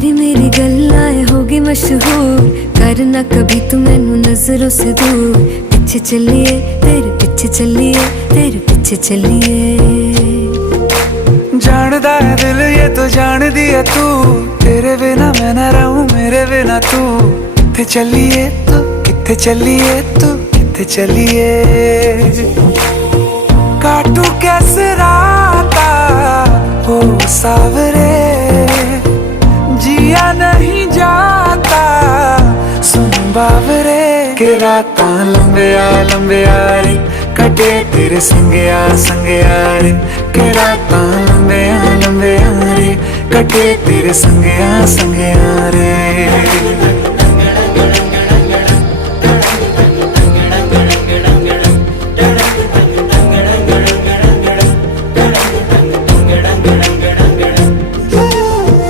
तेरी मेरी गल्लाएं होगी मशहूर, करना कभी तू मैनू नजरों से दूर। पीछे चलिए तेरे पीछे चलिए, तेरे पीछे चलिए। जानदा है दिल ये तो जान दिया तू, तेरे बिना मैं ना रहूं मेरे बिना तू। किथे चलिए तू, किथे चलिए तू, किथे चलिए। काटू कैसे राता हो सावरे, जिया नहीं जाता सुन बावरे। के राता लंबिया लंबिया रे, कटे तेरे संगया संगया रे। के राता लंबिया लंबिया रे, कटे तेरे संगया संगया रे।